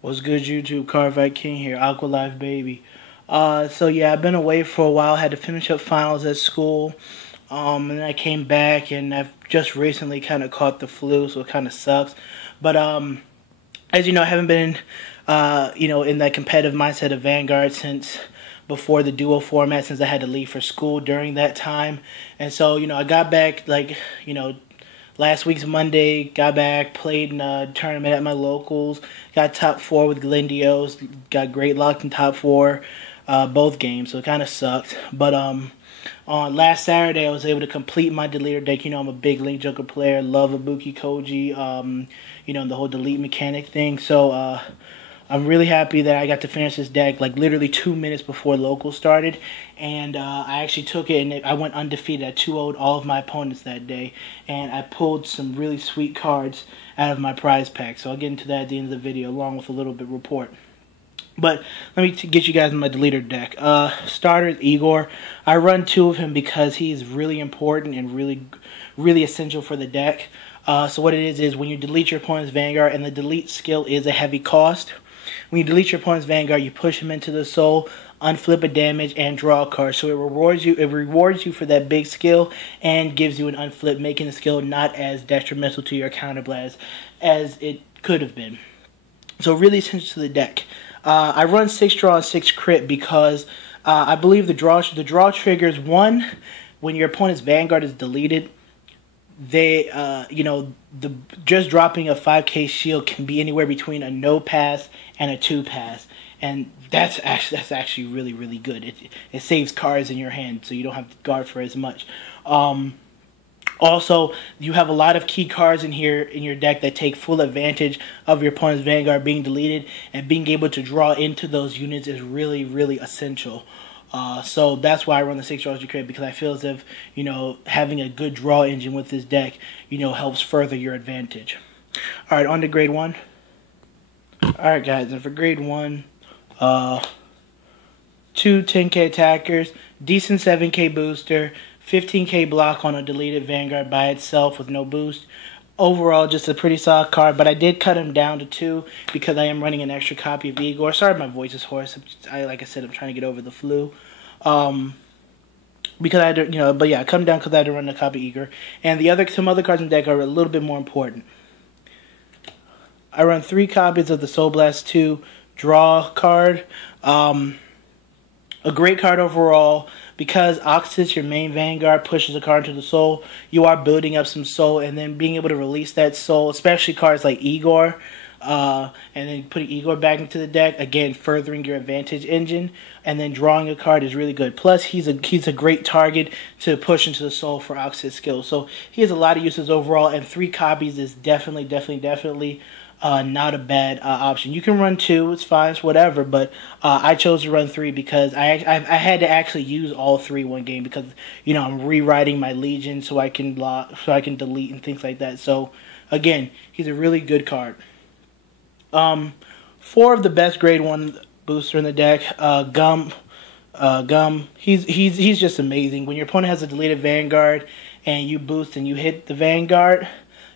What's good, YouTube? Cardfight King here, Aqua Life baby. So yeah, I've been away for a while. Had to finish up finals at school, and then I came back, and I've just recently kind of caught the flu, so it kind of sucks. But as you know, I haven't been, in that competitive mindset of Vanguard since before the duo format, since I had to leave for school during that time, and so I got back last week's Monday, got back, played in a tournament at my locals, got top four with Glendios, got great luck in top four, both games, so it kind of sucked. But on last Saturday, I was able to complete my deleter deck. I'm a big Link Joker player, love Ibuki Kouji, the whole delete mechanic thing. So I'm really happy that I got to finish this deck like literally 2 minutes before local started, and I actually took it and I went undefeated. I 2-0'd all of my opponents that day, and I pulled some really sweet cards out of my prize pack. So I'll get into that at the end of the video along with a little bit report. But let me get you guys in my deleter deck. Starter is Igor. I run two of him because he's really important and really essential for the deck. So what it is when you delete your opponent's Vanguard, and the delete skill is a heavy cost. When you delete your opponent's Vanguard, you push him into the soul, unflip a damage, and draw a card. So it rewards you for that big skill and gives you an unflip, making the skill not as detrimental to your counterblast as it could have been. So really essential to the deck. I run 6 draw and 6 crit because I believe the draw triggers one when your opponent's Vanguard is deleted. They just dropping a 5k shield can be anywhere between a no pass and a 2 pass, and that's actually really good. It saves cards in your hand, so you don't have to guard for as much. Also, you have a lot of key cards in here in your deck that take full advantage of your opponent's Vanguard being deleted, and being able to draw into those units is really essential. So that's why I run the 6 draws to crit, because I feel as if, having a good draw engine with this deck, helps further your advantage. Alright, on to grade 1. Alright guys, and for grade 1, 2 10k attackers, decent 7k booster, 15k block on a deleted Vanguard by itself with no boost. Overall, just a pretty solid card, but I did cut him down to 2 because I am running an extra copy of Igor. Sorry, my voice is hoarse. Like I said, I'm trying to get over the flu. Because I had to, but yeah, I cut him down because I had to run a copy of Igor. And some other cards in the deck are a little bit more important. I run 3 copies of the Soul Blast 2 draw card. A great card overall. Because Oxys, your main Vanguard, pushes a card into the soul, you are building up some soul, and then being able to release that soul, especially cards like Igor, and then putting Igor back into the deck, again, furthering your advantage engine, and then drawing a card is really good. Plus, he's a great target to push into the soul for Oxys skills. So he has a lot of uses overall, and 3 copies is definitely not a bad option. You can run 2, it's fine, it's whatever, but I chose to run 3 because I had to actually use all 3 one game because I'm rewriting my Legion so I can delete and things like that. So again, he's a really good card. 4 of the best grade 1 booster in the deck. Gum, he's just amazing. When your opponent has a deleted Vanguard and you boost and you hit the Vanguard,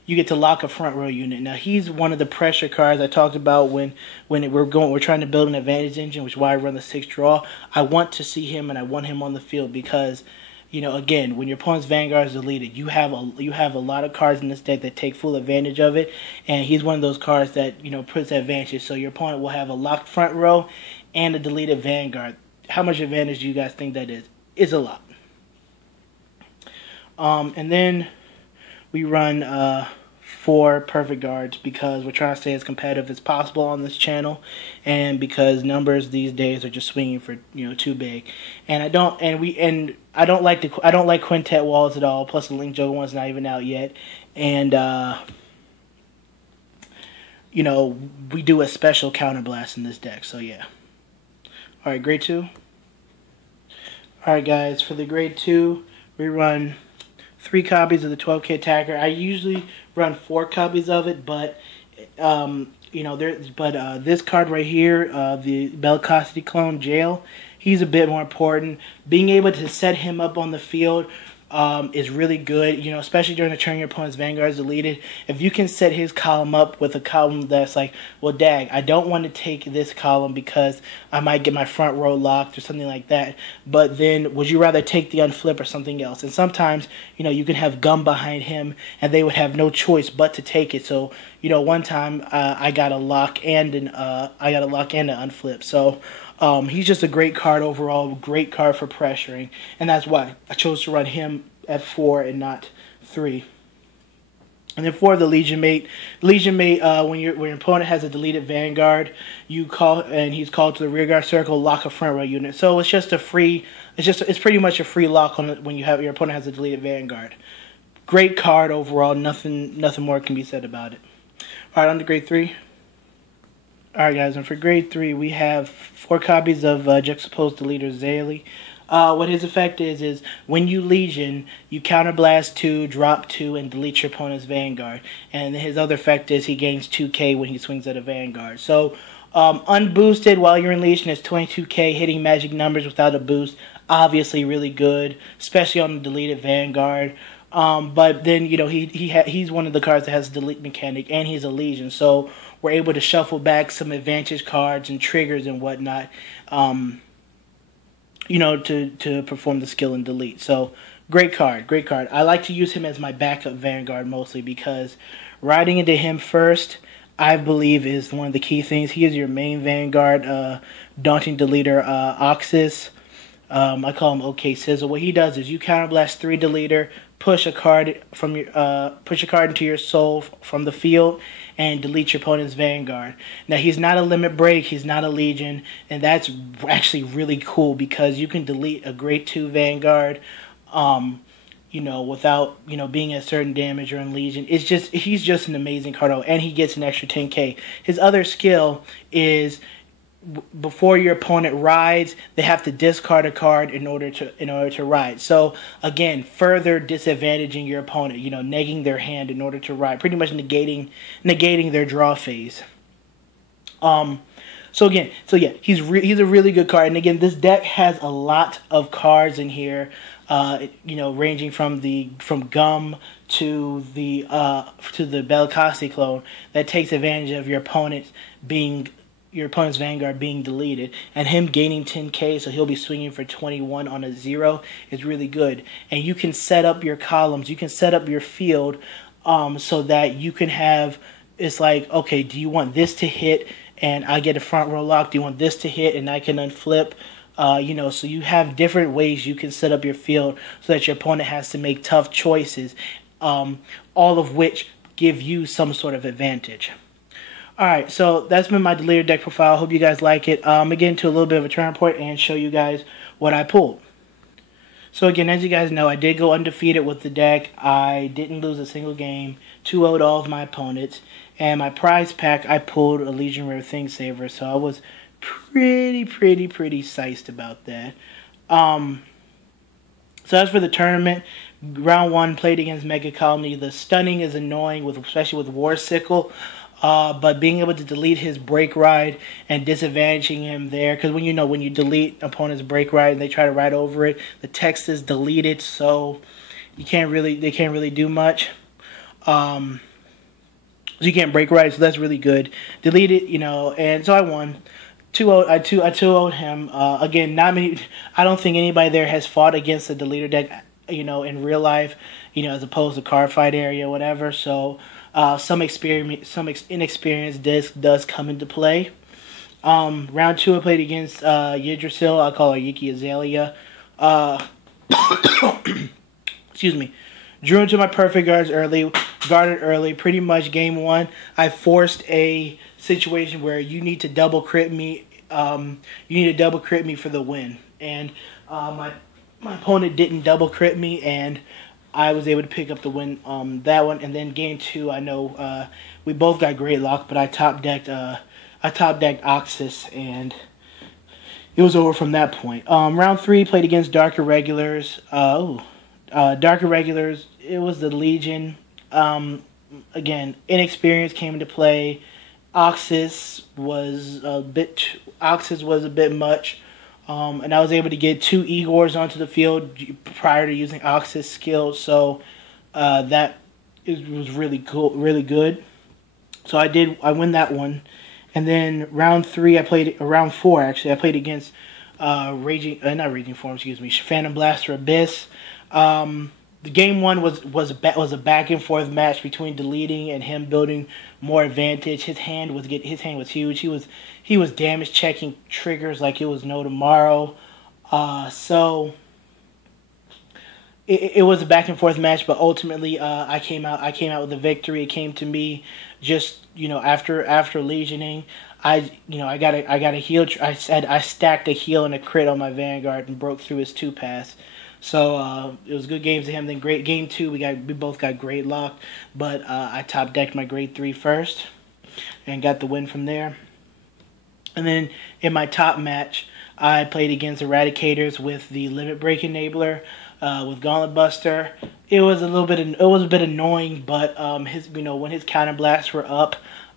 you get to lock a front row unit. Now he's one of the pressure cards I talked about when we're trying to build an advantage engine, which is why I run the 6 draw. I want to see him and I want him on the field because, again, when your opponent's Vanguard is deleted, you have a lot of cards in this deck that take full advantage of it, and he's one of those cards that puts advantage. So your opponent will have a locked front row and a deleted Vanguard. How much advantage do you guys think that is? It's a lot. And then we run 4 perfect guards because we're trying to stay as competitive as possible on this channel, and because numbers these days are just swinging for too big. And I don't like quintet walls at all. Plus the Link Joker one's not even out yet, and we do a special counterblast in this deck. So yeah. All right, grade 2. All right, guys, for the grade 2, we run 3 copies of the 12k attacker. I usually run 4 copies of it, but this card right here, the Belcosity clone Jail, he's a bit more important. Being able to set him up on the field is really good, especially during the turn your opponent's Vanguard is deleted. If you can set his column up with a column that's like, well, dag, I don't want to take this column because I might get my front row locked or something like that, but then would you rather take the unflip or something else? And sometimes, you can have gum behind him and they would have no choice but to take it. So, one time I got a lock and an unflip. So he's just a great card overall, great card for pressuring, and that's why I chose to run him at 4 and not 3. And then for the Legion Mate, when your opponent has a deleted Vanguard, you call and he's called to the rear guard circle, lock a front row unit. So it's just it's pretty much a free lock on it when your opponent has a deleted Vanguard. Great card overall. Nothing more can be said about it. All right, on to grade 3. Alright guys, and for grade 3 we have 4 copies of Juxtaposed Deletor Zaylee. What his effect is when you Legion, you counterblast 2, drop 2, and delete your opponent's Vanguard. And his other effect is he gains 2k when he swings at a Vanguard. So, unboosted while you're in Legion is 22k, hitting magic numbers without a boost. Obviously really good, especially on the deleted Vanguard. But then, he's one of the cards that has a delete mechanic, and he's a Legion, so we're able to shuffle back some advantage cards and triggers and whatnot, to perform the skill and delete. So, great card. I like to use him as my backup Vanguard mostly because riding into him first, I believe, is one of the key things. He is your main Vanguard, Daunting Deletor, Oxys. I call him OK Sizzle. What he does is you counterblast 3 Deletor, push a card into your soul from the field, and delete your opponent's Vanguard. Now he's not a limit break, he's not a Legion, and that's actually really cool because you can delete a grade 2 Vanguard, without being at certain damage or in Legion. He's just an amazing card, and he gets an extra 10k. His other skill is, before your opponent rides, they have to discard a card in order to ride. So again, further disadvantaging your opponent, negging their hand in order to ride, pretty much negating their draw phase. So yeah, he's a really good card. And again, this deck has a lot of cards in here, ranging from Gum to the Bellicosity clone that takes advantage of your opponent's Vanguard being deleted, and him gaining 10k, so he'll be swinging for 21 on a 0 is really good. And you can set up your columns, you can set up your field, so that you can have, it's like, okay, do you want this to hit and I get a front row lock? Do you want this to hit and I can unflip? So you have different ways you can set up your field so that your opponent has to make tough choices, all of which give you some sort of advantage. Alright, so that's been my Deletor deck profile. Hope you guys like it. I'm going to get into a little bit of a turn report and show you guys what I pulled. So again, as you guys know, I did go undefeated with the deck. I didn't lose a single game, 2-0'd all of my opponents. And my prize pack, I pulled a Legion Rare Thing Saver, so I was pretty psyched about that. So as for the tournament, round 1 played against Mega Colony. The stunning is annoying, especially with War Sickle. But being able to delete his break ride and disadvantaging him there, because when you delete opponent's break ride and they try to ride over it, the text is deleted, so they can't really do much. So you can't break ride, so that's really good. Delete it, and so I won. 2-0, I 2-0'd him. Again, I don't think anybody there has fought against the Deletor deck, in real life, as opposed to Cardfight area, whatever. So some inexperience does come into play. Round 2, I played against Yggdrasil. I call her Yuki Azalea. Excuse me. Drew into my perfect guards early, guarded early. Pretty much game 1, I forced a situation where you need to double crit me. You need to double crit me for the win, and my opponent didn't double crit me, and I was able to pick up the win that one. And then game 2, I know we both got great luck, but I top decked Oxys, and it was over from that point. Round 3, played against Dark Irregulars. Dark Irregulars, it was the Legion. Again, inexperience came into play. Oxys was a bit much. and I was able to get 2 Igors onto the field prior to using Ox's skills, so that was really cool, really good. So I win that one, and then round 4 actually. I played against not Raging Form, excuse me, Phantom Blaster Abyss. The game one was a back and forth match between deleting and him building more advantage. His hand was huge. He was damage checking triggers like it was no tomorrow. So it was a back and forth match, but ultimately I came out with a victory. It came to me just after legioning. I got a heal. I stacked a heal and a crit on my Vanguard and broke through his 2-pass. So it was good games to him. Then great game 2, we both got grade locked, but I top decked my grade 3 first and got the win from there. And then in my top match, I played against Eradicators with the Limit Break Enabler with Gauntlet Buster. It was a bit annoying, but when his counter blasts were up,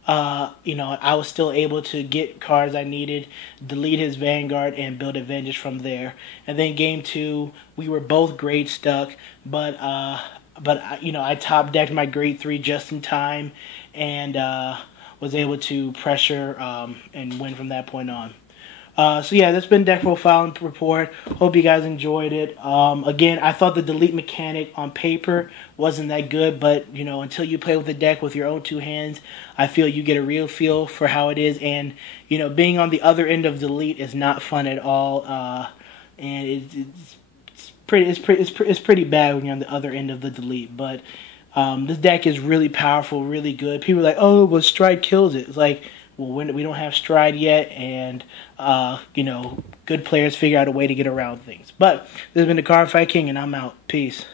I was still able to get cards I needed, delete his Vanguard, and build advantage from there. And then game 2, we were both grade stuck, but I top decked my grade 3 just in time, and was able to pressure and win from that point on. So yeah, that's been Deck Profile Report. Hope you guys enjoyed it. Again, I thought the delete mechanic on paper wasn't that good, but until you play with the deck with your own 2 hands, I feel you get a real feel for how it is. And being on the other end of delete is not fun at all. And it's pretty bad when you're on the other end of the delete. But this deck is really powerful, really good. People are like, oh, well, Stride kills it. It's like, well, we don't have Stride yet, and good players figure out a way to get around things. But this has been the Cardfight King, and I'm out. Peace.